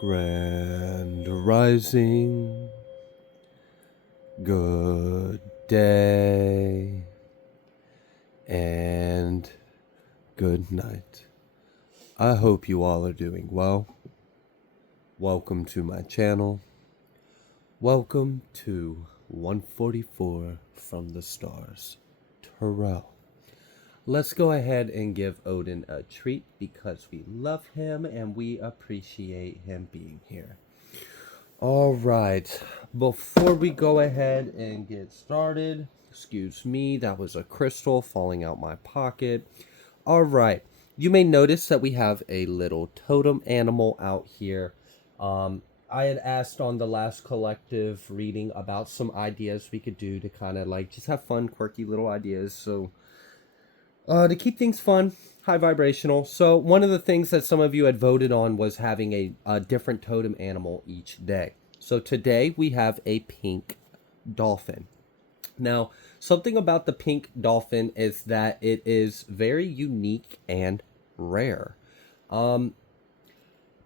Grand Rising, good day, and good night. I hope you all are doing well. Welcome to my channel. Welcome to 144 from the stars, Terrell. Let's go ahead and give Odin a treat because we love him and we appreciate him being here. All right, before we go ahead and get started, excuse me, that was a crystal falling out my pocket. All right, you may notice that we have a little totem animal out here. I had asked on the last collective reading about some ideas we could do to kind of like just have fun, quirky little ideas. So to keep things fun, high vibrational. So one of the things that some of you had voted on was having a different totem animal each day. So today we have a pink dolphin. Now, something about the pink dolphin is that it is very unique and rare.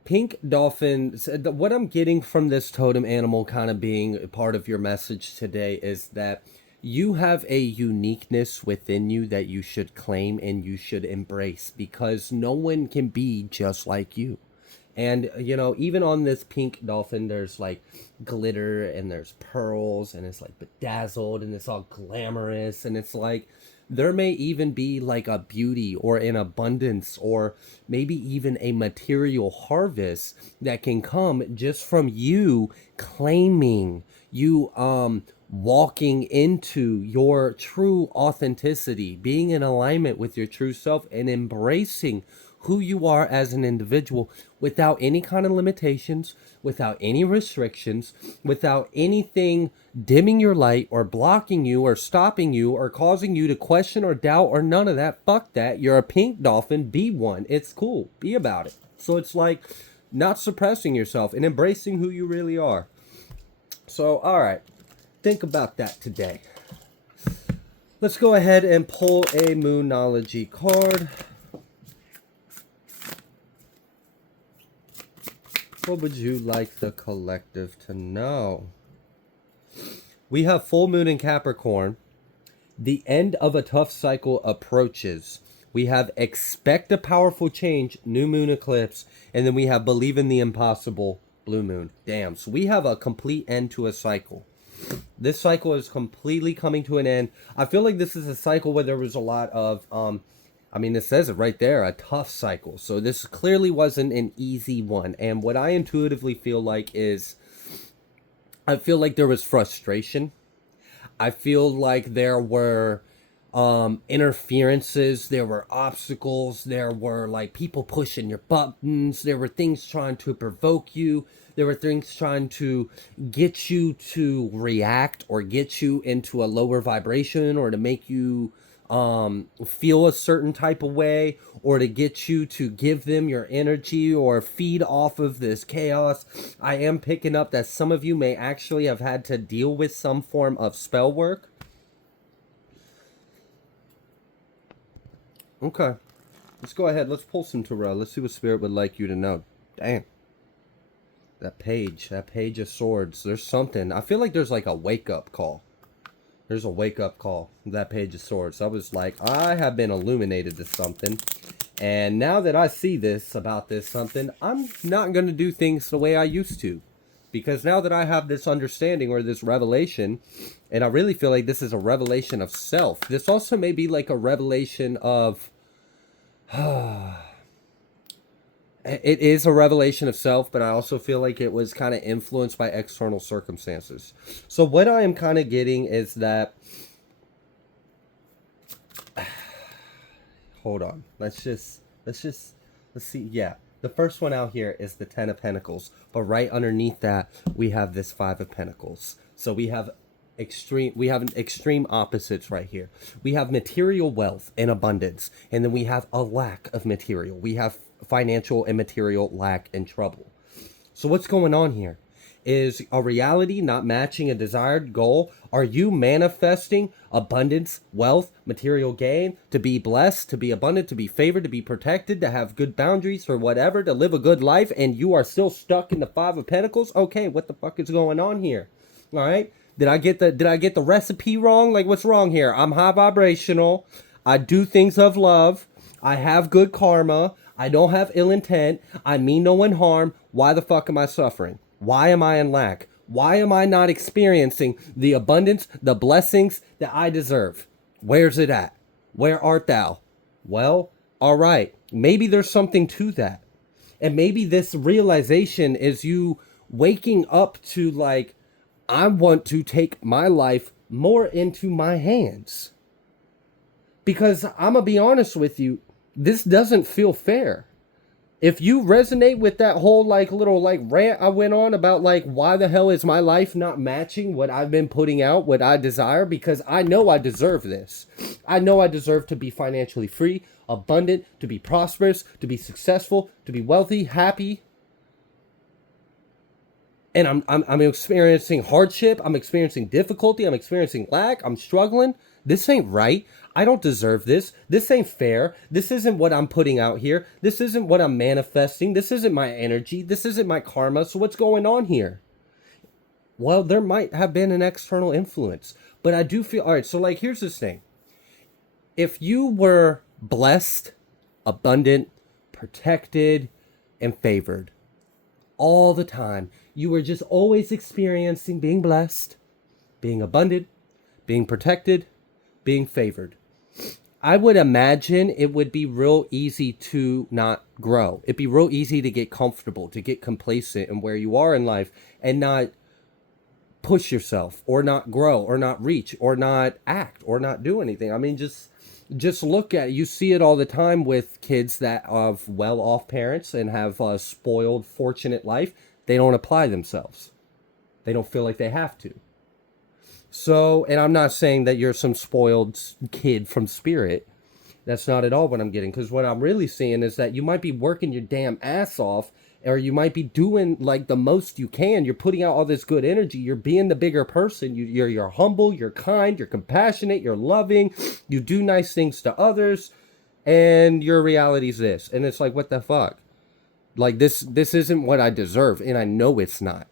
Pink dolphins, what I'm getting from this totem animal kind of being part of your message today is that you have a uniqueness within you that you should claim and you should embrace because no one can be just like you. And, you know, even on this pink dolphin, there's like glitter and there's pearls and it's like bedazzled and it's all glamorous. And it's like there may even be like a beauty or an abundance or maybe even a material harvest that can come just from you claiming you, walking into your true authenticity, being in alignment with your true self and embracing who you are as an individual without any kind of limitations, without any restrictions, without anything dimming your light or blocking you or stopping you or causing you to question or doubt or none of that. Fuck that. You're a pink dolphin. Be one. It's cool. Be about it. So it's like not suppressing yourself and embracing who you really are. So, all right. Think about that today. Let's go ahead and pull a Moonology card. What would you like the collective to know? We have full moon in Capricorn. The end of a tough cycle approaches. We have expect a powerful change, new moon eclipse, and then we have believe in the impossible, blue moon. Damn, so we have a complete end to a cycle. This cycle is completely coming to an end. I feel like this is a cycle where there was a lot of, I mean, it says it right there, a tough cycle. So this clearly wasn't an easy one. And what I intuitively feel like is, I feel like there was frustration. I feel like there were interferences, there were obstacles, there were like people pushing your buttons, there were things trying to provoke you, there were things trying to get you to react or get you into a lower vibration or to make you feel a certain type of way or to get you to give them your energy or feed off of this chaos. I am picking up that some of you may actually have had to deal with some form of spell work. Okay, let's go ahead. Let's pull some Terrell. Let's see what Spirit would like you to know. Damn. That page of swords. There's something. I feel like there's like a wake-up call. There's a wake-up call. That page of swords. I was like, I have been illuminated to something. And now that I see this, about this something, I'm not going to do things the way I used to. Because now that I have this understanding or this revelation, and I really feel like this is a revelation of self. This also may be like a revelation of... It is a revelation of self, but I also feel like it was kind of influenced by external circumstances. So what I am kind of getting is that... Hold on. Let's see. Yeah. The first one out here is the Ten of Pentacles. But right underneath that, we have this Five of Pentacles. So we have extreme opposites right here. We have material wealth and abundance. And then we have a lack of material. We have financial and material lack and trouble. So what's going on here Is a reality not matching a desired goal? Are you manifesting abundance, wealth, material gain, to be blessed, to be abundant, to be favored, to be protected, to have good boundaries or whatever, to live a good life, and you are still stuck in the Five of Pentacles? Okay, what the fuck is going on here? All right. Did I get the recipe wrong? Like, what's wrong here? I'm high vibrational. I do things of love. I have good karma. I don't have ill intent. I mean no one harm. Why the fuck am I suffering? Why am I in lack? Why am I not experiencing the abundance, the blessings that I deserve? Where's it at? Where art thou? Well, all right. Maybe there's something to that. And maybe this realization is you waking up to, like, I want to take my life more into my hands. Because I'm going to be honest with you, this doesn't feel fair. If you resonate with that whole like little like rant I went on about like why the hell is my life not matching what I've been putting out, what I desire, because I know I deserve this. I know I deserve to be financially free, abundant, to be prosperous, to be successful, to be wealthy, happy. And I'm experiencing hardship, I'm experiencing difficulty, I'm experiencing lack, I'm struggling. This ain't right. I don't deserve this. This ain't fair. This isn't what I'm putting out here. This isn't what I'm manifesting. This isn't my energy. This isn't my karma. So what's going on here? Well, there might have been an external influence, but I do feel, all right, so like here's this thing. If you were blessed, abundant, protected, and favored all the time, you were just always experiencing being blessed, being abundant, being protected, being favored, I would imagine it would be real easy to not grow. It'd be real easy to get comfortable, to get complacent in where you are in life and not push yourself or not grow or not reach or not act or not do anything. I mean, just look at it. You see it all the time with kids that have well-off parents and have a spoiled, fortunate life. They don't apply themselves. They don't feel like they have to. So, and I'm not saying that you're some spoiled kid from spirit. That's not at all what I'm getting. Because what I'm really seeing is that you might be working your damn ass off, or you might be doing like the most you can. You're putting out all this good energy. You're being the bigger person. You're humble. You're kind. You're compassionate. You're loving. You do nice things to others. And your reality is this. And it's like, what the fuck? Like this isn't what I deserve. And I know it's not.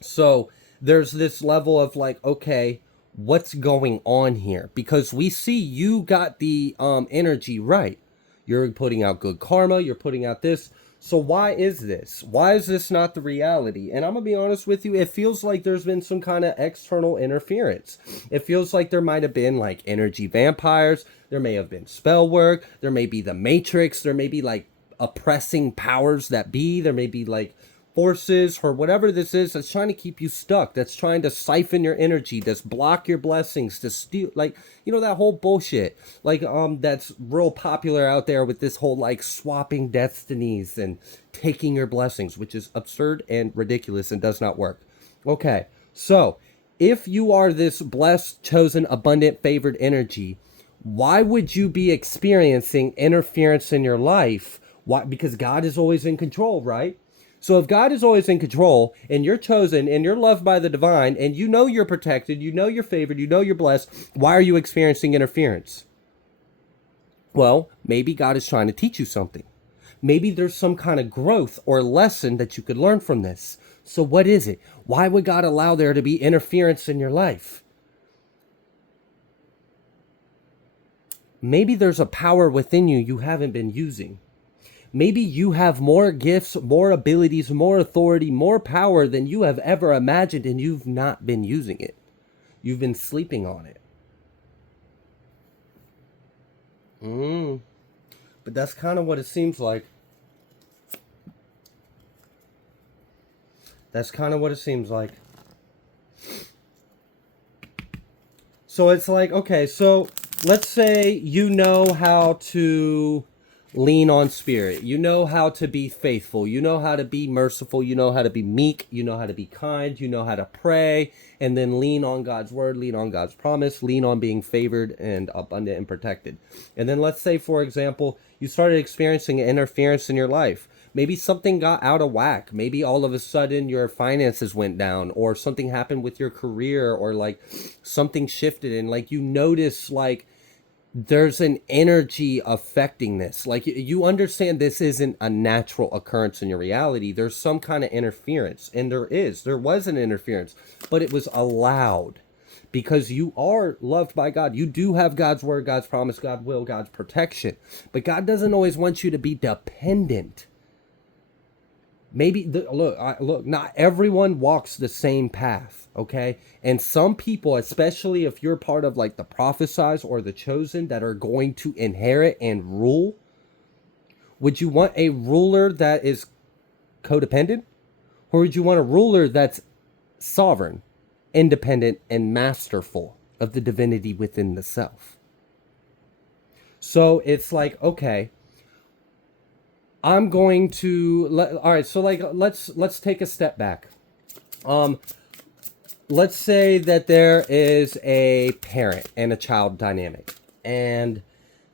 So there's this level of like, okay, what's going on here? Because we see you got the energy right. You're putting out good karma. You're putting out this. So why is this? Why is this not the reality? And I'm going to be honest with you. It feels like there's been some kind of external interference. It feels like there might have been like energy vampires. There may have been spell work. There may be the Matrix. There may be like oppressing powers that be. There may be like forces or whatever this is that's trying to keep you stuck, that's trying to siphon your energy, that's block your blessings, to steal, like, you know, that whole bullshit, like that's real popular out there with this whole like swapping destinies and taking your blessings, which is absurd and ridiculous and does not work. Okay, so if you are this blessed, chosen, abundant, favored energy, why would you be experiencing interference in your life? Why? Because God is always in control, right? So if God is always in control and you're chosen and you're loved by the divine and you know you're protected, you know you're favored, you know you're blessed, why are you experiencing interference? Well, maybe God is trying to teach you something. Maybe there's some kind of growth or lesson that you could learn from this. So what is it? Why would God allow there to be interference in your life? Maybe there's a power within you haven't been using. Maybe you have more gifts, more abilities, more authority, more power than you have ever imagined, and you've not been using it. You've been sleeping on it. But that's kind of what it seems like. That's kind of what it seems like. So it's like, okay, so let's say you know how to lean on spirit. You know how to be faithful. You know how to be merciful. You know how to be meek. You know how to be kind. You know how to pray. And then lean on God's word, lean on God's promise, lean on being favored and abundant and protected. And then let's say, for example, you started experiencing interference in your life. Maybe something got out of whack. Maybe all of a sudden your finances went down, or something happened with your career, or like something shifted, and like you notice like there's an energy affecting this. Like you understand this isn't a natural occurrence in your reality. There's some kind of interference, and there was an interference, but it was allowed because you are loved by God. You do have God's word, God's promise, God's will, God's protection. But God doesn't always want you to be dependent. Maybe look, not everyone walks the same path, okay? And some people, especially if you're part of like the prophesied or the chosen that are going to inherit and rule, would you want a ruler that is codependent, or would you want a ruler that's sovereign, independent, and masterful of the divinity within the self? So it's like, okay, I'm going to all right, so like let's take a step back. Let's say that there is a parent and a child dynamic, and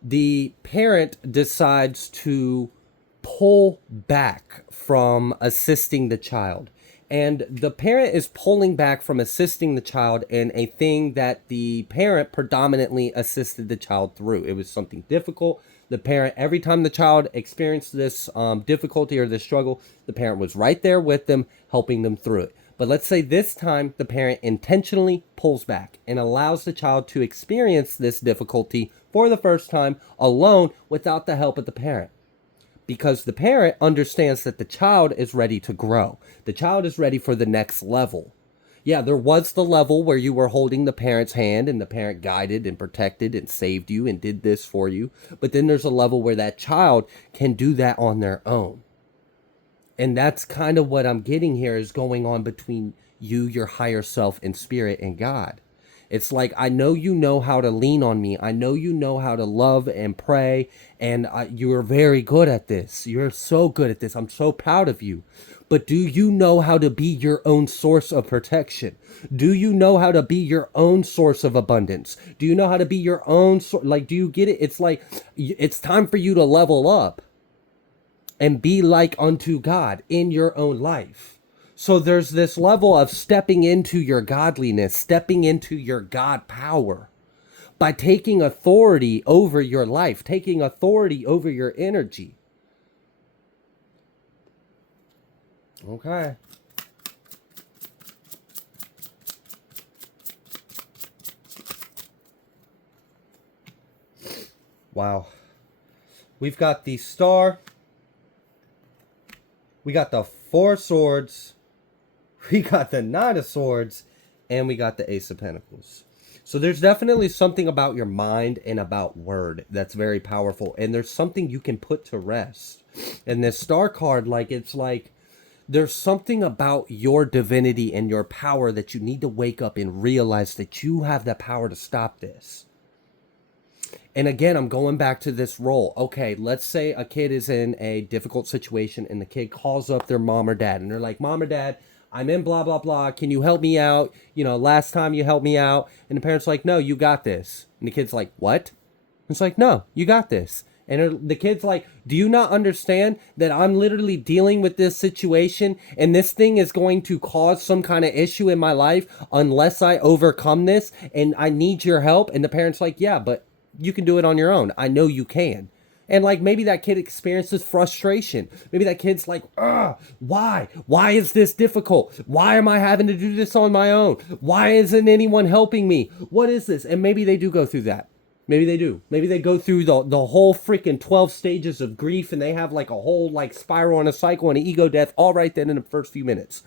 the parent decides to pull back from assisting the child. And the parent is pulling back from assisting the child in a thing that the parent predominantly assisted the child through. It was something difficult. The parent, every time the child experienced this difficulty or this struggle, the parent was right there with them, helping them through it. But let's say this time the parent intentionally pulls back and allows the child to experience this difficulty for the first time alone without the help of the parent. Because the parent understands that the child is ready to grow. The child is ready for the next level. Yeah, there was the level where you were holding the parent's hand and the parent guided and protected and saved you and did this for you. But then there's a level where that child can do that on their own. And that's kind of what I'm getting here is going on between you, your higher self, and spirit and God. It's like, I know you know how to lean on me. I know you know how to love and pray. And you're very good at this. You're so good at this. I'm so proud of you. But do you know how to be your own source of protection? Do you know how to be your own source of abundance? Do you know how to be your own do you get it? It's like, it's time for you to level up and be like unto God in your own life. So there's this level of stepping into your godliness, stepping into your God power by taking authority over your life, taking authority over your energy. Okay. Wow. We've got the star. We got the 4 swords. We got the 9 of swords. And we got the Ace of Pentacles. So there's definitely something about your mind and about word that's very powerful. And there's something you can put to rest. And this star card, like, it's like there's something about your divinity and your power that you need to wake up and realize that you have the power to stop this. And again, I'm going back to this role. Okay, let's say a kid is in a difficult situation and the kid calls up their mom or dad and they're like, Mom or Dad, I'm in blah, blah, blah. Can you help me out? You know, last time you helped me out. And the parent's like, no, you got this. And the kid's like, what? And it's like, no, you got this. And the kid's like, do you not understand that I'm literally dealing with this situation and this thing is going to cause some kind of issue in my life unless I overcome this and I need your help? And the parent's like, yeah, but you can do it on your own. I know you can. And like maybe that kid experiences frustration. Maybe that kid's like, why? Why is this difficult? Why am I having to do this on my own? Why isn't anyone helping me? What is this? And maybe they do go through that. Maybe they do. Maybe they go through the whole freaking 12 stages of grief and they have like a whole like spiral and a cycle and an ego death all right then in the first few minutes.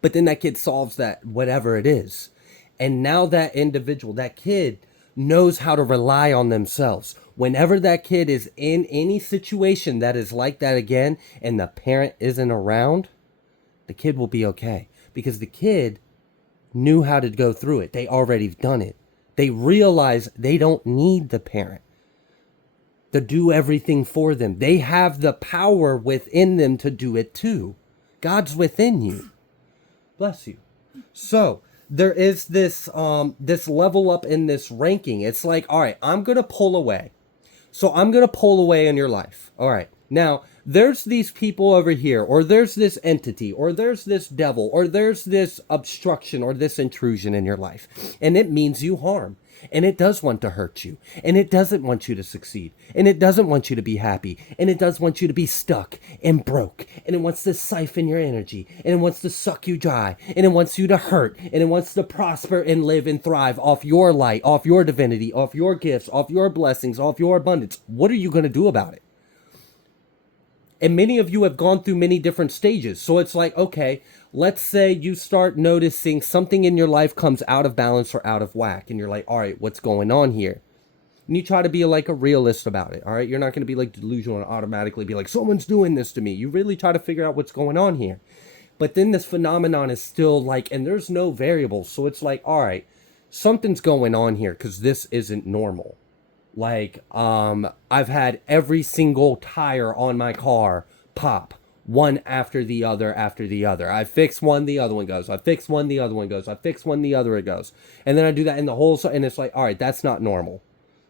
But then that kid solves that whatever it is. And now that individual, that kid knows how to rely on themselves. Whenever that kid is in any situation that is like that again and the parent isn't around, the kid will be okay. Because the kid knew how to go through it. They already done it. They realize they don't need the parent to do everything for them. They have the power within them to do it too. God's within you. Bless you. So there is this this level up in this ranking. It's like, all right, I'm going to pull away. So I'm going to pull away in your life. All right. Now, there's these people over here, or there's this entity, or there's this devil, or there's this obstruction, or this intrusion in your life. And it means you harm. And it does want to hurt you. And it doesn't want you to succeed. And it doesn't want you to be happy. And it does want you to be stuck and broke. And it wants to siphon your energy. And it wants to suck you dry. And it wants you to hurt. And it wants to prosper and live and thrive off your light, off your divinity, off your gifts, off your blessings, off your abundance. What are you going to do about it? And many of you have gone through many different stages. So it's like, okay, let's say you start noticing something in your life comes out of balance or out of whack. And you're like, all right, what's going on here? And you try to be like a realist about it. All right. You're not going to be like delusional and automatically be like, someone's doing this to me. You really try to figure out what's going on here. But then this phenomenon is still like, and there's no variables. So it's like, all right, something's going on here because this isn't normal. Like, I've had every single tire on my car pop, one after the other after the other. I fix one, the other one goes. I fix one, the other one goes. I fix one, the other it goes. And then I do that in the whole, and it's like, all right, that's not normal.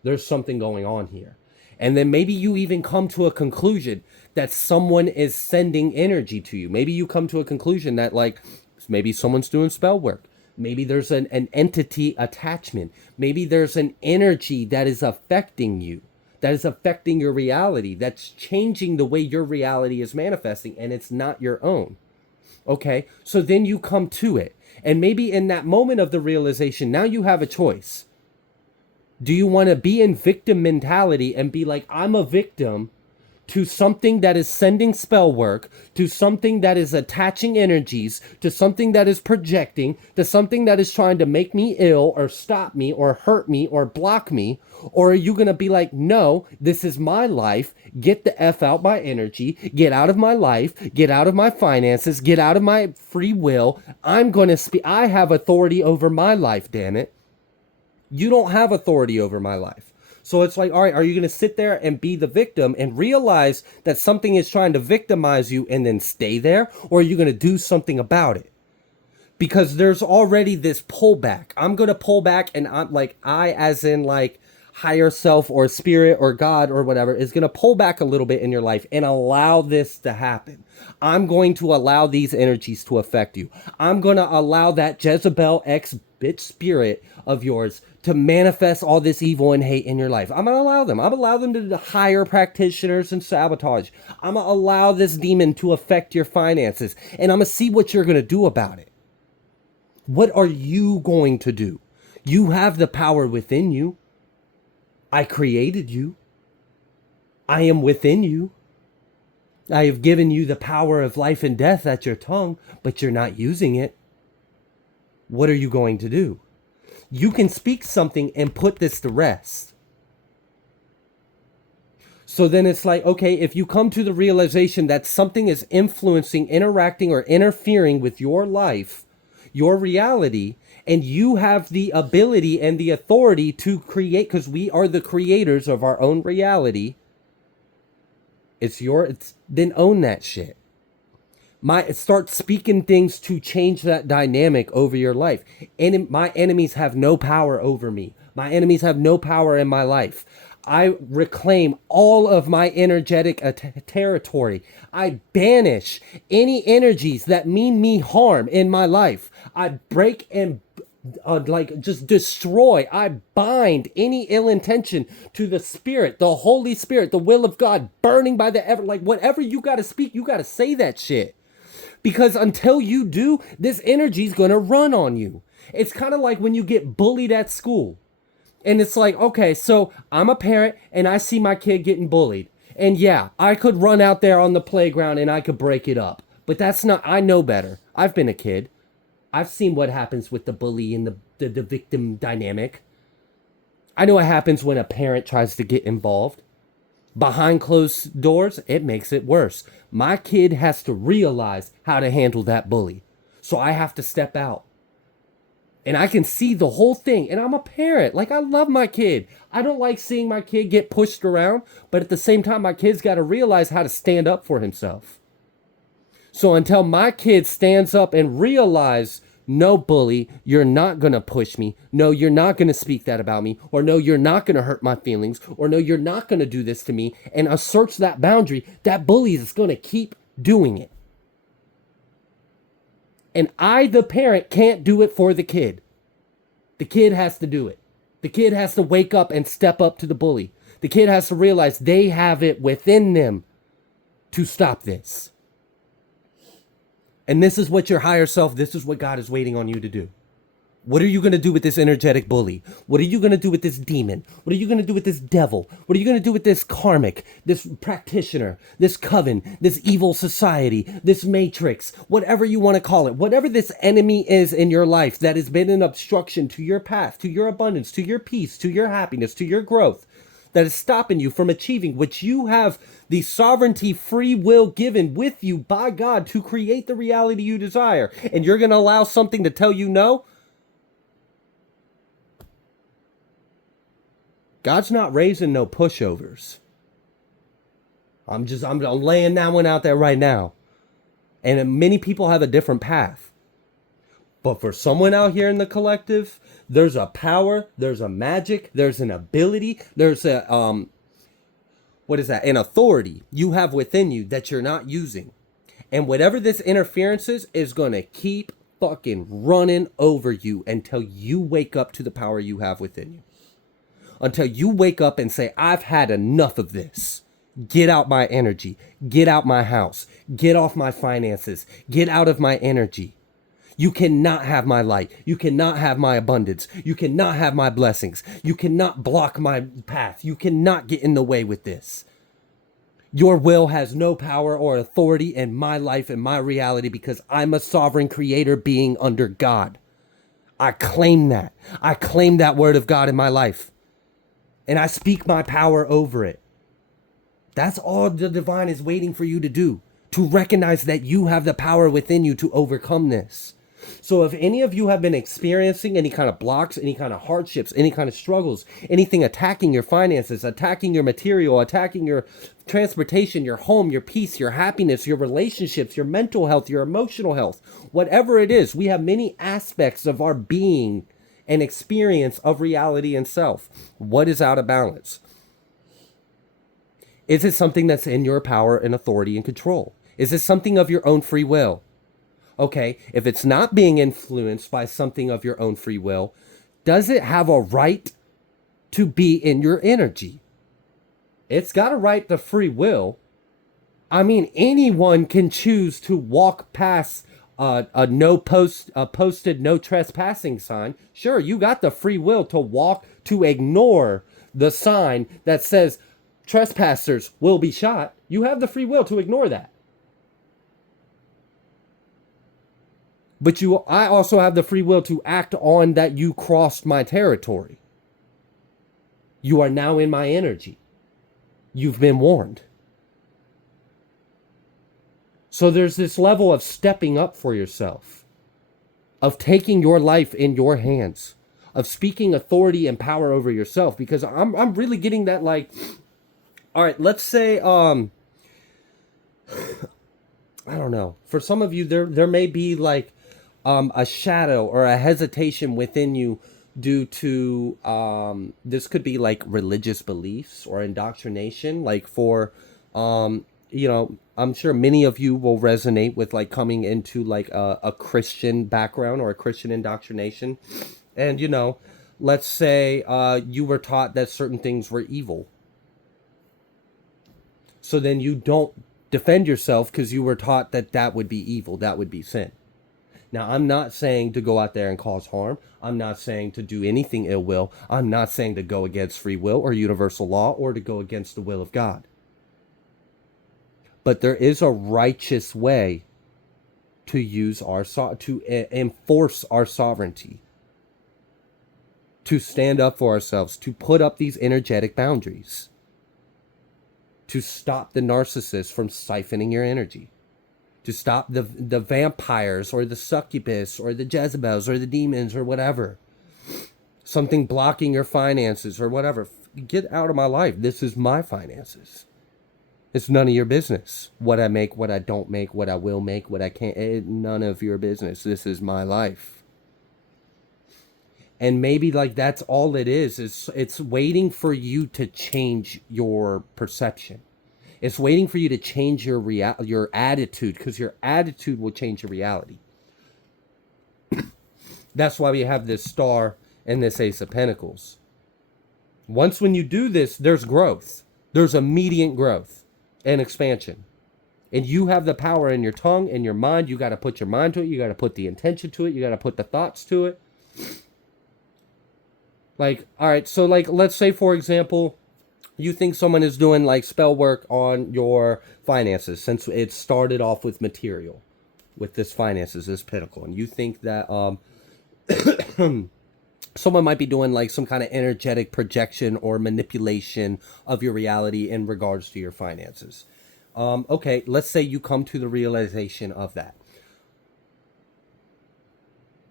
There's something going on here. And then maybe you even come to a conclusion that someone is sending energy to you. Maybe you come to a conclusion that like, maybe someone's doing spell work. Maybe there's an entity attachment. Maybe there's an energy that is affecting you, that is affecting your reality, that's changing the way your reality is manifesting, and it's not your own. Okay, so then you come to it. And maybe in that moment of the realization, now you have a choice. Do you want to be in victim mentality and be like, I'm a victim to something that is sending spell work, to something that is attaching energies, to something that is projecting, to something that is trying to make me ill or stop me or hurt me or block me? Or are you going to be like, no, this is my life. Get the F out my energy. Get out of my life. Get out of my finances. Get out of my free will. I'm going to speak. I have authority over my life, damn it. You don't have authority over my life. So it's like, all right, are you going to sit there and be the victim and realize that something is trying to victimize you and then stay there? Or are you going to do something about it? Because there's already this pullback. I'm going to pull back, and I'm like, I as in like higher self or spirit or God or whatever is going to pull back a little bit in your life and allow this to happen. I'm going to allow these energies to affect you. I'm going to allow that Jezebel bitch spirit of yours to manifest all this evil and hate in your life. I'm going to allow them. I'm going to allow them to hire practitioners and sabotage. I'm going to allow this demon to affect your finances. And I'm going to see what you're going to do about it. What are you going to do? You have the power within you. I created you. I am within you. I have given you the power of life and death at your tongue, but you're not using it. What are you going to do? You can speak something and put this to rest. So then it's like, okay, if you come to the realization that something is influencing, interacting, or interfering with your life, your reality, and you have the ability and the authority to create, because we are the creators of our own reality, then own that shit. Start speaking things to change that dynamic over your life. And my enemies have no power over me. My enemies have no power in my life. I reclaim all of my energetic territory. I banish any energies that mean me harm in my life. I break and just destroy. I bind any ill intention to the Spirit, the Holy Spirit, the will of God, burning by the whatever you got to speak, you got to say that shit. Because until you do, this energy is going to run on you. It's kind of like when you get bullied at school. And it's like, okay, so I'm a parent and I see my kid getting bullied. And yeah, I could run out there on the playground and I could break it up. But that's not, I know better. I've been a kid. I've seen what happens with the bully and the victim dynamic. I know what happens when a parent tries to get involved. Behind closed doors, it makes it worse. My kid has to realize how to handle that bully. So I have to step out. And I can see the whole thing. And I'm a parent. Like, I love my kid. I don't like seeing my kid get pushed around. But at the same time, my kid's got to realize how to stand up for himself. So until my kid stands up and realize No, bully, you're not going to push me. No, you're not going to speak that about me. Or no, you're not going to hurt my feelings. Or no, you're not going to do this to me. And asserts that boundary, that bully is going to keep doing it. And I, the parent, can't do it for the kid. The kid has to do it. The kid has to wake up and step up to the bully. The kid has to realize they have it within them to stop this. And this is what your higher self, this is what God is waiting on you to do. What are you going to do with this energetic bully? What are you going to do with this demon? What are you going to do with this devil? What are you going to do with this karmic, this practitioner, this coven, this evil society, this matrix, whatever you want to call it, whatever this enemy is in your life that has been an obstruction to your path, to your abundance, to your peace, to your happiness, to your growth, that is stopping you from achieving what you have the sovereignty, free will given with you by God to create the reality you desire. And you're going to allow something to tell you no? God's not raising no pushovers. I'm laying that one out there right now. And many people have a different path. But for someone out here in the collective, there's a power, there's a magic, there's an ability, there's a, an authority you have within you that you're not using. And whatever this interference is going to keep fucking running over you until you wake up to the power you have within you. Until you wake up and say, I've had enough of this. Get out my energy. Get out my house. Get off my finances. Get out of my energy. You cannot have my light. You cannot have my abundance. You cannot have my blessings. You cannot block my path. You cannot get in the way with this. Your will has no power or authority in my life and my reality because I'm a sovereign creator being under God. I claim that. I claim that word of God in my life. And I speak my power over it. That's all the divine is waiting for you to do. To recognize that you have the power within you to overcome this. So if any of you have been experiencing any kind of blocks, any kind of hardships, any kind of struggles, anything attacking your finances, attacking your material, attacking your transportation, your home, your peace, your happiness, your relationships, your mental health, your emotional health, whatever it is, we have many aspects of our being and experience of reality and self. What is out of balance? Is it something that's in your power and authority and control? Is it something of your own free will? Okay, if it's not being influenced by something of your own free will, does it have a right to be in your energy? It's got a right to free will. I mean, anyone can choose to walk past a posted no trespassing sign. Sure, you got the free will to ignore the sign that says trespassers will be shot. You have the free will to ignore that. But I also have the free will to act on that you crossed my territory. You are now in my energy. You've been warned. So there's this level of stepping up for yourself, of taking your life in your hands, of speaking authority and power over yourself. Because I'm really getting that, like, all right, let's say, I don't know. For some of you, there may be like a shadow or a hesitation within you due to this could be like religious beliefs or indoctrination. Like for I'm sure many of you will resonate with like coming into like a Christian background or a Christian indoctrination. And let's say you were taught that certain things were evil. So then you don't defend yourself because you were taught that would be evil, that would be sin. Now, I'm not saying to go out there and cause harm. I'm not saying to do anything ill will. I'm not saying to go against free will or universal law or to go against the will of God. But there is a righteous way to use enforce our sovereignty, to stand up for ourselves, to put up these energetic boundaries, to stop the narcissist from siphoning your energy, to stop the vampires or the succubus or the Jezebels or the demons or whatever, something blocking your finances or whatever. Get out of my life. This is my finances. It's none of your business. What I make, what I don't make, what I will make, what I can't. None of your business. This is my life. And maybe like that's all it is it's waiting for you to change your perception. It's waiting for you to change your attitude, because your attitude will change your reality. That's why we have this star and this ace of pentacles. Once when you do this, there's growth. There's immediate growth and expansion. And you have the power in your tongue and your mind. You got to put your mind to it. You got to put the intention to it. You got to put the thoughts to it. Like, all right, so like, let's say, for example, you think someone is doing like spell work on your finances, since it started off with material, with this finances, this pinnacle. And you think that someone might be doing like some kind of energetic projection or manipulation of your reality in regards to your finances. Okay, let's say you come to the realization of that.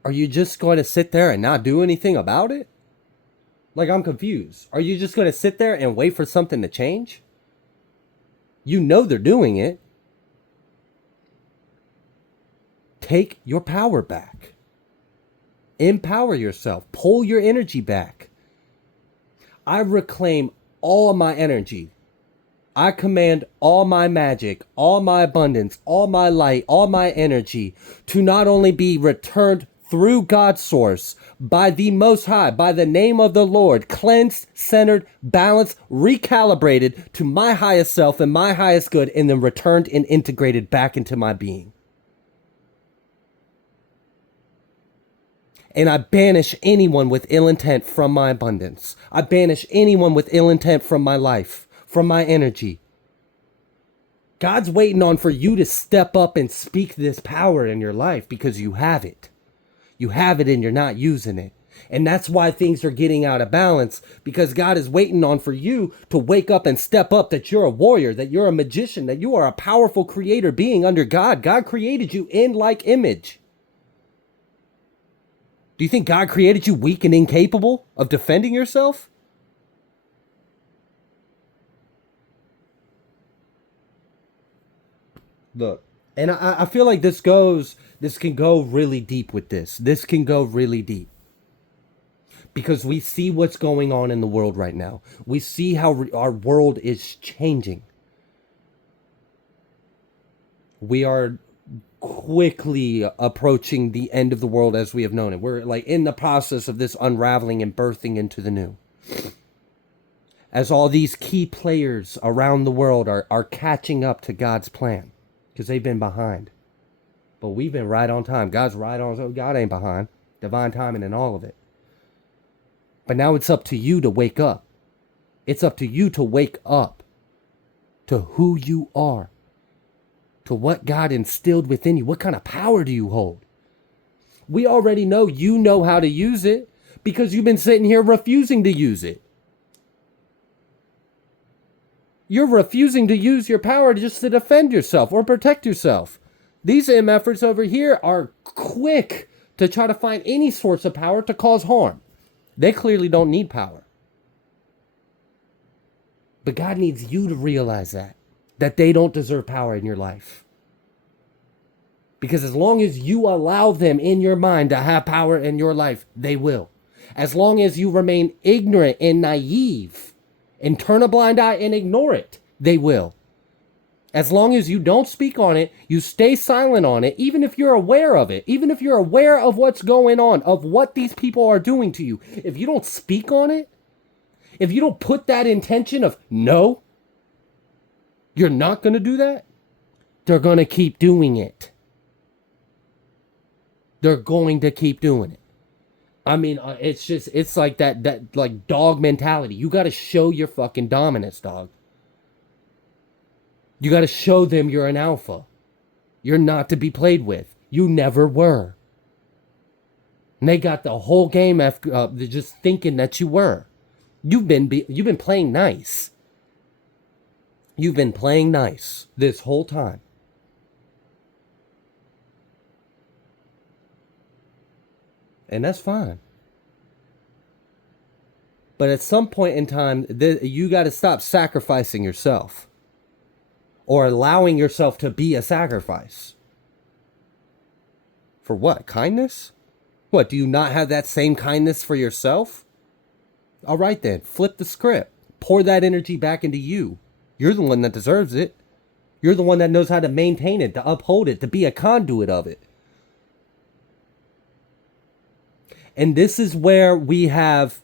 Are you just going to sit there and not do anything about it? Like, I'm confused. Are you just going to sit there and wait for something to change? You know they're doing it. Take your power back. Empower yourself. Pull your energy back. I reclaim all my energy. I command all my magic, all my abundance, all my light, all my energy to not only be returned through God's source, by the Most High, by the name of the Lord, cleansed, centered, balanced, recalibrated to my highest self and my highest good, and then returned and integrated back into my being. And I banish anyone with ill intent from my abundance. I banish anyone with ill intent from my life, from my energy. God's waiting on for you to step up and speak this power in your life, because you have it. You have it and you're not using it. And that's why things are getting out of balance, because God is waiting on for you to wake up and step up, that you're a warrior, that you're a magician, that you are a powerful creator being under God. God created you in like image. Do you think God created you weak and incapable of defending yourself? Look, and I feel like this can go really deep with this. This can go really deep. Because we see what's going on in the world right now. We see how our world is changing. We are quickly approaching the end of the world as we have known it. We're like in the process of this unraveling and birthing into the new. As all these key players around the world are catching up to God's plan, because they've been behind. But we've been right on time. God's right on. So God ain't behind. Divine timing and all of it. But now it's up to you to wake up. It's up to you to wake up to who you are, to what God instilled within you. What kind of power do you hold? We already know you know how to use it, because you've been sitting here refusing to use it. You're refusing to use your power just to defend yourself or protect yourself. These MFers over here are quick to try to find any source of power to cause harm. They clearly don't need power. But God needs you to realize that they don't deserve power in your life. Because as long as you allow them in your mind to have power in your life, they will. As long as you remain ignorant and naive and turn a blind eye and ignore it, they will. As long as you don't speak on it, you stay silent on it, even if you're aware of it, even if you're aware of what's going on, of what these people are doing to you, if you don't speak on it, if you don't put that intention of, no, you're not going to do that, they're going to keep doing it. They're going to keep doing it. I mean, it's like that like dog mentality. You got to show your fucking dominance, dog. You got to show them you're an alpha. You're not to be played with. You never were. And they got the whole game after just thinking that you were. You've been playing nice. You've been playing nice this whole time. And that's fine. But at some point in time, you got to stop sacrificing yourself. Or allowing yourself to be a sacrifice. For what? Kindness? What, do you not have that same kindness for yourself? All right then, flip the script. Pour that energy back into you. You're the one that deserves it. You're the one that knows how to maintain it, to uphold it, to be a conduit of it. And this is where we have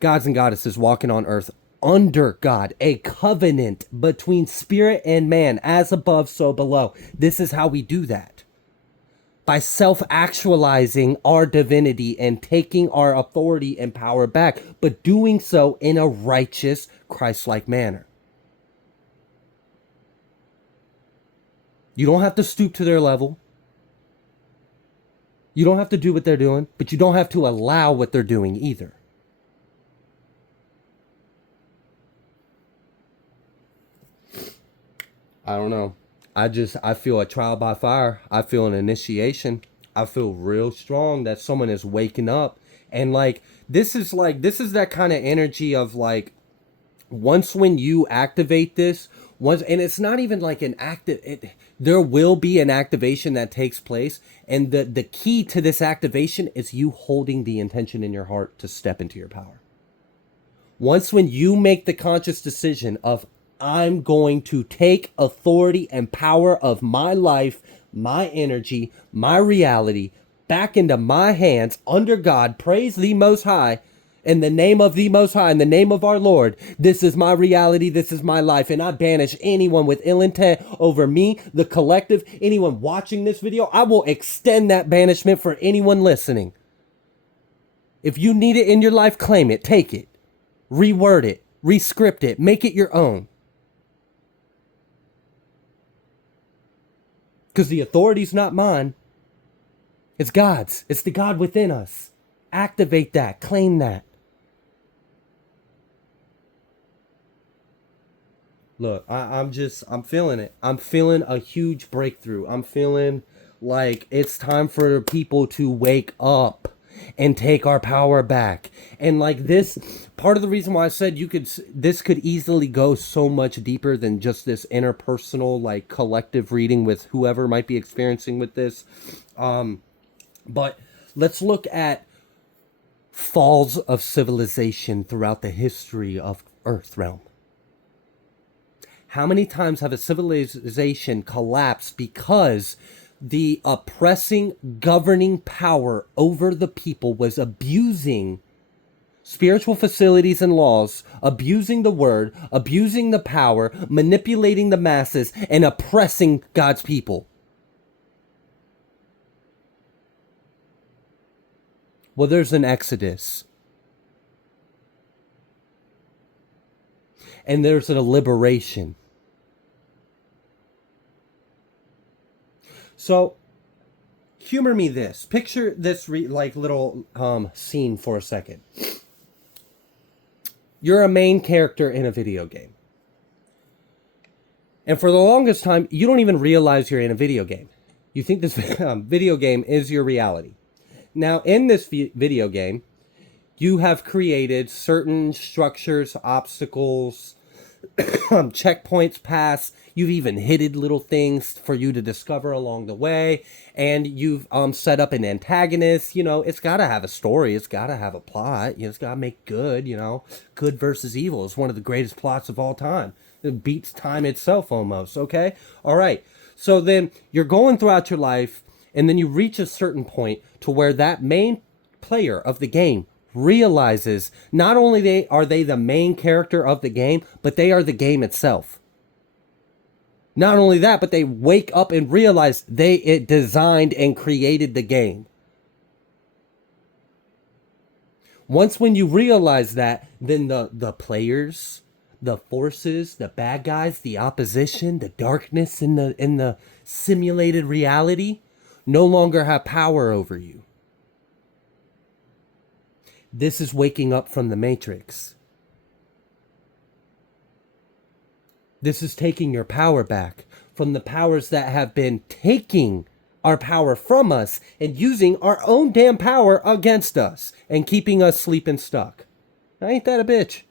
gods and goddesses walking on earth under God, a covenant between spirit and man, as above, so below. This is how we do that. By self-actualizing our divinity and taking our authority and power back, but doing so in a righteous, Christ-like manner. You don't have to stoop to their level. You don't have to do what they're doing, but you don't have to allow what they're doing either. I don't know. I feel a trial by fire. I feel an initiation. I feel real strong that someone is waking up. And this is that kind of energy of once when you activate this, once, and it's not even like an there will be an activation that takes place. And the key to this activation is you holding the intention in your heart to step into your power. Once when you make the conscious decision of, I'm going to take authority and power of my life, my energy, my reality back into my hands under God, praise the Most High, in the name of the Most High, in the name of our Lord. This is my reality, this is my life, and I banish anyone with ill intent over me, the collective, anyone watching this video. I will extend that banishment for anyone listening. If you need it in your life, claim it, take it, reword it, rescript it, make it your own. Because the authority's not mine. It's God's. It's the God within us. Activate that. Claim that. Look, I'm feeling it. I'm feeling a huge breakthrough. I'm feeling like it's time for people to wake up and take our power back. And this, part of the reason why I said this could easily go so much deeper than just this interpersonal, collective reading with whoever might be experiencing with this. But let's look at falls of civilization throughout the history of Earth realm. How many times have a civilization collapsed because the oppressing, governing power over the people was abusing spiritual facilities and laws, abusing the word, abusing the power, manipulating the masses, and oppressing God's people? Well, there's an exodus. And there's a liberation. So, humor me this. Picture this little scene for a second. You're a main character in a video game. And for the longest time, you don't even realize you're in a video game. You think this video game is your reality. Now, in this video game, you have created certain structures, obstacles, checkpoints passed. You've even hidden little things for you to discover along the way. And you've set up an antagonist. It's got to have a story. It's got to have a plot. It's got to make good, good versus evil is one of the greatest plots of all time. It beats time itself almost, okay? All right. So then you're going throughout your life, and then you reach a certain point to where that main player of the game realizes not only are they the main character of the game, but they are the game itself. Not only that, but they wake up and realize it designed and created the game. Once when you realize that, then the players, the forces, the bad guys, the opposition, the darkness in the simulated reality no longer have power over you. This is waking up from the matrix. This is taking your power back from the powers that have been taking our power from us and using our own damn power against us and keeping us sleeping stuck. Ain't that a bitch?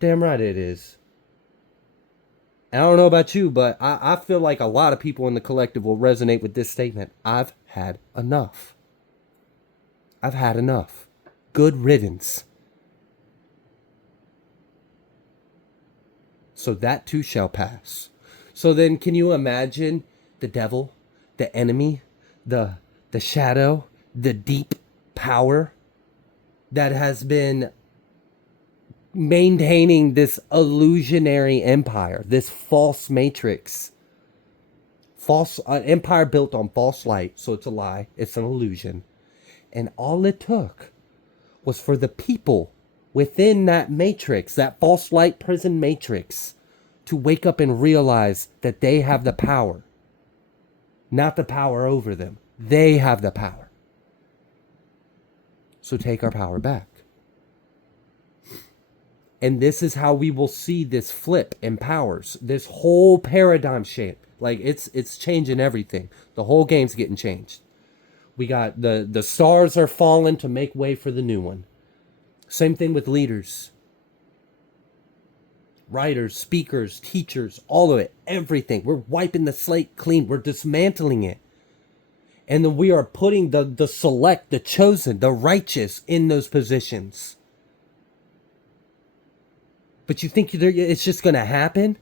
Damn right it is. I don't know about you, but I feel like a lot of people in the collective will resonate with this statement. I've had enough. I've had enough. Good riddance. So that too shall pass. So then can you imagine the devil, the enemy, the shadow, the deep power that has been maintaining this illusionary empire, this false matrix, false empire built on false light. So it's a lie. It's an illusion. And all it took was for the people within that matrix, that false light prison matrix, to wake up and realize that they have the power. Not the power over them. They have the power. So take our power back. And this is how we will see this flip in powers. This whole paradigm shape. Like it's changing everything. The whole game's getting changed. We got the stars are falling to make way for the new one. Same thing with leaders. Writers, speakers, teachers, all of it, everything. We're wiping the slate clean. We're dismantling it. And then we are putting the select, the chosen, the righteous in those positions. But you think it's just going to happen?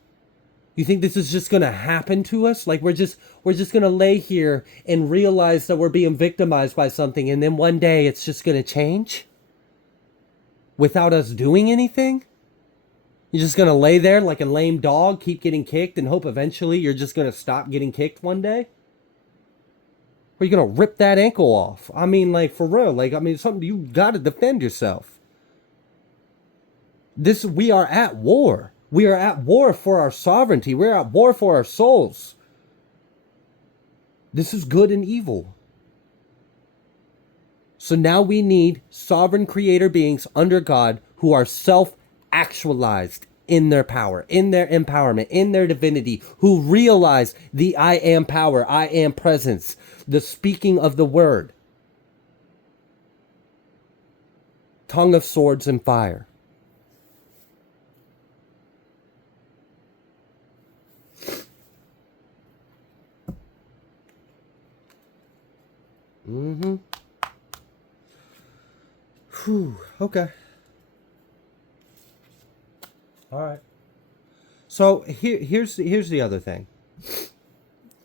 You think this is just going to happen to us? Like we're just going to lay here and realize that we're being victimized by something, and then one day it's just going to change? Without us doing anything? You're just going to lay there like a lame dog, keep getting kicked, and hope eventually you're just going to stop getting kicked one day? Or are you going to rip that ankle off? I mean, like, for real. Like, I mean, something you got to defend yourself. We are at war. We are at war for our sovereignty. We're at war for our souls. This is good and evil. So now we need sovereign creator beings under God who are self-actualized in their power, in their empowerment, in their divinity, who realize the I am power, I am presence, the speaking of the word. Tongue of swords and fire. Whew, okay. All right. So here's the other thing.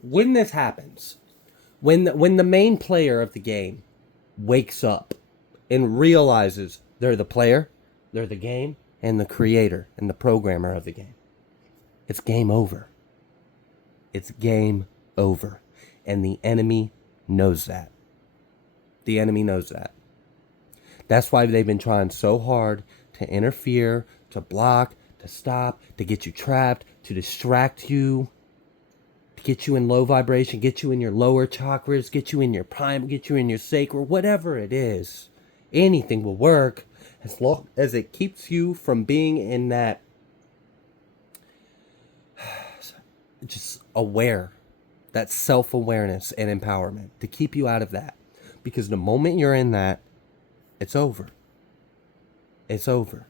When this happens, when the main player of the game wakes up and realizes they're the player, they're the game, and the creator and the programmer of the game, it's game over. It's game over. And the enemy knows that. The enemy knows that. That's why they've been trying so hard to interfere, to block, to stop, to get you trapped, to distract you, to get you in low vibration, get you in your lower chakras, get you in your prime, get you in your sacral, whatever it is. Anything will work as long as it keeps you from being in that just aware, that self-awareness and empowerment, to keep you out of that. Because the moment you're in that, it's over. It's over.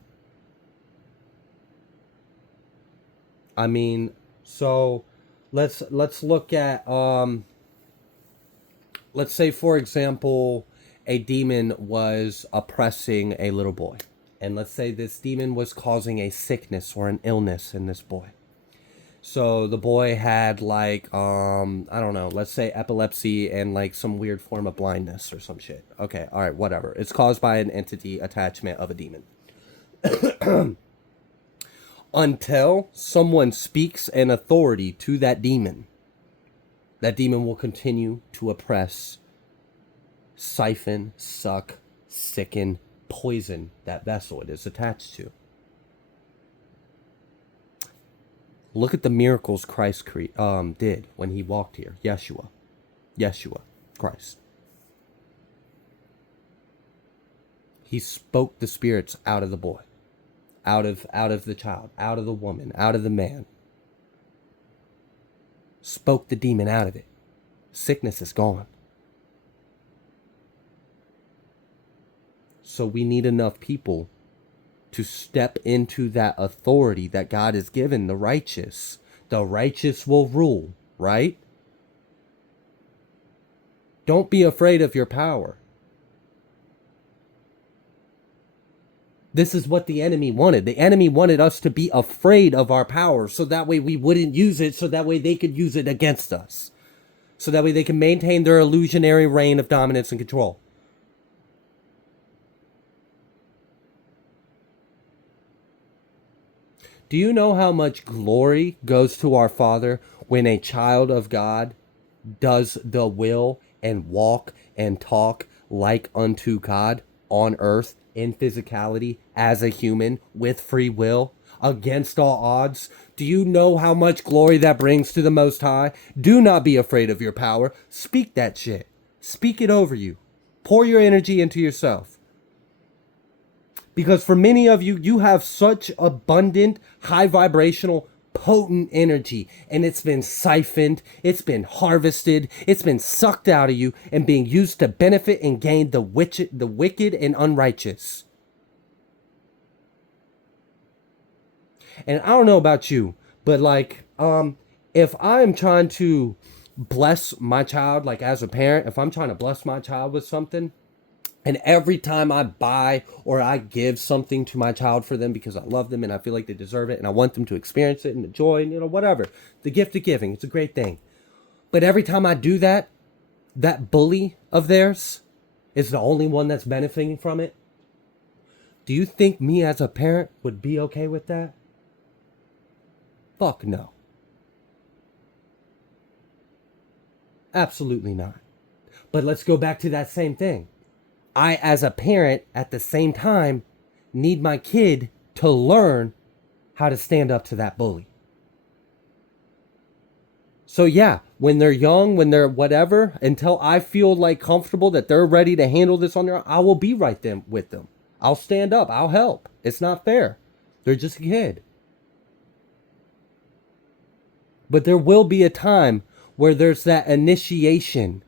I mean, so let's look at let's say, for example, a demon was oppressing a little boy. And let's say this demon was causing a sickness or an illness in this boy. So the boy had like, I don't know, let's say epilepsy and like some weird form of blindness or some shit. Okay, all right, whatever. It's caused by an entity attachment of a demon. Until someone speaks an authority to that demon will continue to oppress, siphon, suck, sicken, poison that vessel it is attached to. Look at the miracles Christ did when he walked here. Yeshua, Christ. He spoke the spirits out of the boy, out of the child, out of the woman, out of the man. Spoke the demon out of it. Sickness is gone. So we need enough people to step into that authority that God has given the righteous. The righteous will rule, right? Don't be afraid of your power. This is what the enemy wanted. The enemy wanted us to be afraid of our power so that way we wouldn't use it, so that way they could use it against us. So that way they can maintain their illusionary reign of dominance and control. Do you know how much glory goes to our Father when a child of God does the will and walk and talk like unto God on earth in physicality as a human with free will against all odds? Do you know how much glory that brings to the Most High? Do not be afraid of your power. Speak that shit. Speak it over you. Pour your energy into yourself. Because for many of you, you have such abundant, high vibrational, potent energy, and it's been siphoned, it's been harvested, it's been sucked out of you and being used to benefit and gain the wicked and unrighteous. And I don't know about you, but like, if I'm trying to bless my child, like as a parent, if I'm trying to bless my child with something, and every time I buy or I give something to my child for them because I love them and I feel like they deserve it and I want them to experience it and enjoy, and whatever. The gift of giving, it's a great thing. But every time I do that, that bully of theirs is the only one that's benefiting from it. Do you think me as a parent would be okay with that? Fuck no. Absolutely not. But let's go back to that same thing. I, as a parent, at the same time, need my kid to learn how to stand up to that bully. So yeah, when they're young, when they're whatever, until I feel like comfortable that they're ready to handle this on their own, I will be right there with them. I'll stand up. I'll help. It's not fair. They're just a kid. But there will be a time where there's that initiation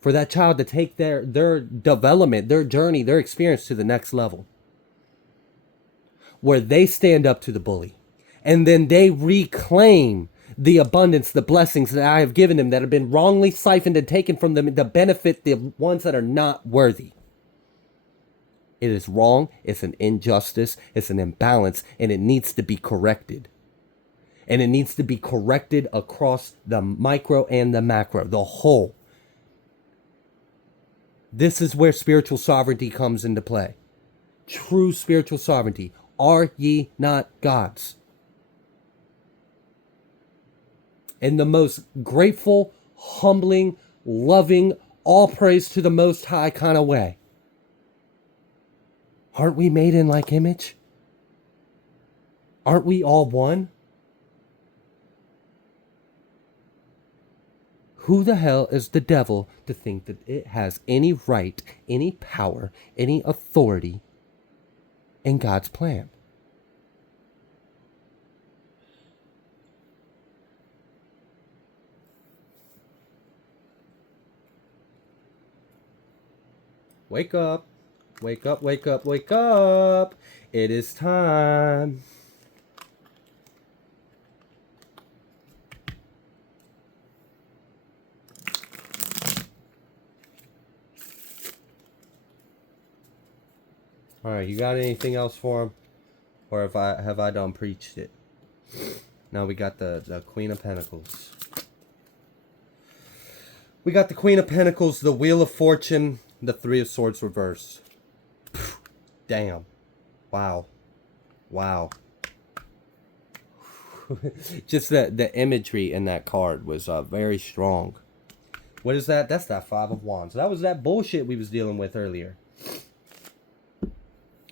for that child to take their development, their journey, their experience to the next level. Where they stand up to the bully. And then they reclaim the abundance, the blessings that I have given them that have been wrongly siphoned and taken from them to benefit the ones that are not worthy. It is wrong, it's an injustice, it's an imbalance, and it needs to be corrected. And it needs to be corrected across the micro and the macro, the whole. This is where spiritual sovereignty comes into play. True spiritual sovereignty. Are ye not gods? In the most grateful, humbling, loving, all praise to the Most High kind of way. Aren't we made in like image? Aren't we all one? Who the hell is the devil to think that it has any right, any power, any authority in God's plan? Wake up, wake up, wake up, wake up. It is time. All right, you got anything else for him? Or have I done preached it? Now we got the Queen of Pentacles. We got the Queen of Pentacles, the Wheel of Fortune, the Three of Swords reverse. Damn. Wow. Wow. Just the imagery in that card was very strong. What is that? That's that Five of Wands. That was that bullshit we was dealing with earlier.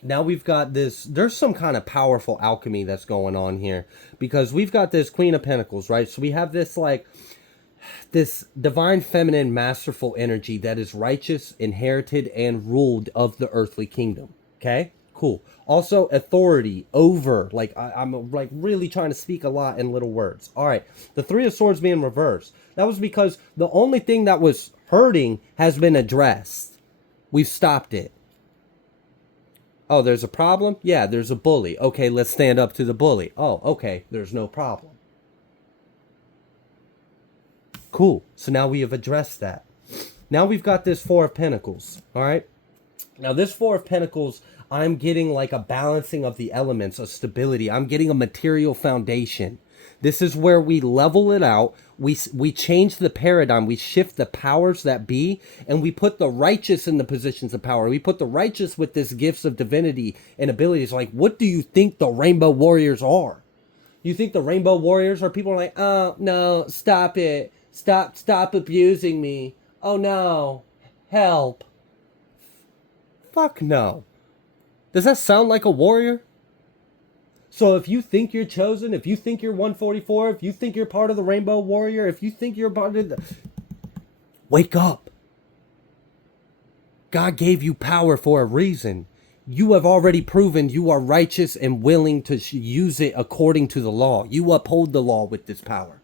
Now we've got this, there's some kind of powerful alchemy that's going on here. Because we've got this Queen of Pentacles, right? So we have this like, this divine feminine masterful energy that is righteous, inherited, and ruled of the earthly kingdom. Okay? Cool. Also authority over, like I'm like really trying to speak a lot in little words. All right. The Three of Swords being reversed. That was because the only thing that was hurting has been addressed. We've stopped it. Oh, there's a problem? Yeah, there's a bully. Okay, let's stand up to the bully. Oh, okay, there's no problem. Cool. So now we have addressed that. Now we've got this Four of Pentacles. All right. Now this Four of Pentacles, I'm getting like a balancing of the elements, a stability. I'm getting a material foundation. This is where we level it out. We change the paradigm. We shift the powers that be, and we put the righteous in the positions of power. We put the righteous with this gifts of divinity and abilities. Like, what do you think the Rainbow Warriors are? You think the Rainbow Warriors are people like, oh no, stop it, stop abusing me. Oh no, help. Fuck no. Does that sound like a warrior? So if you think you're chosen, if you think you're 144, if you think you're part of the Rainbow Warrior, if you think you're part of the... Wake up. God gave you power for a reason. You have already proven you are righteous and willing to use it according to the law. You uphold the law with this power.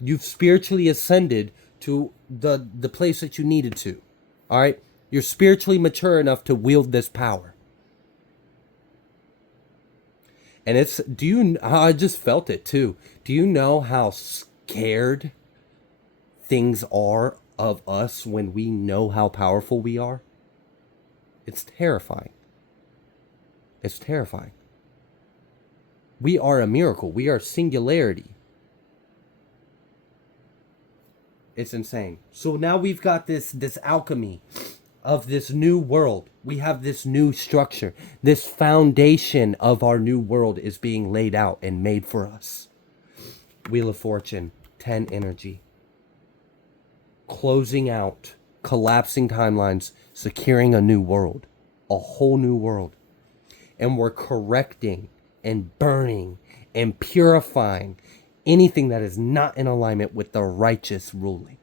You've spiritually ascended to the place that you needed to. All right? You're spiritually mature enough to wield this power. And I just felt it too. Do you know how scared things are of us when we know how powerful we are? It's terrifying. It's terrifying. We are a miracle. We are singularity. It's insane. So now we've got this alchemy of this new world. We have this new structure. This foundation of our new world is being laid out and made for us. Wheel of Fortune, 10 energy. Closing out, collapsing timelines, securing a new world. A whole new world. And we're correcting and burning and purifying anything that is not in alignment with the righteous ruling.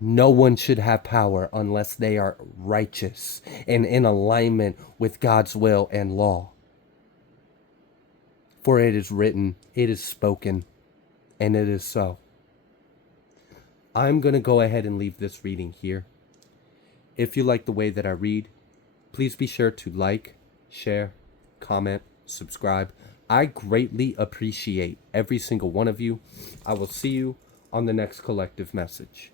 No one should have power unless they are righteous and in alignment with God's will and law. For it is written, it is spoken, and it is so. I'm going to go ahead and leave this reading here. If you like the way that I read, please be sure to like, share, comment, subscribe. I greatly appreciate every single one of you. I will see you on the next collective message.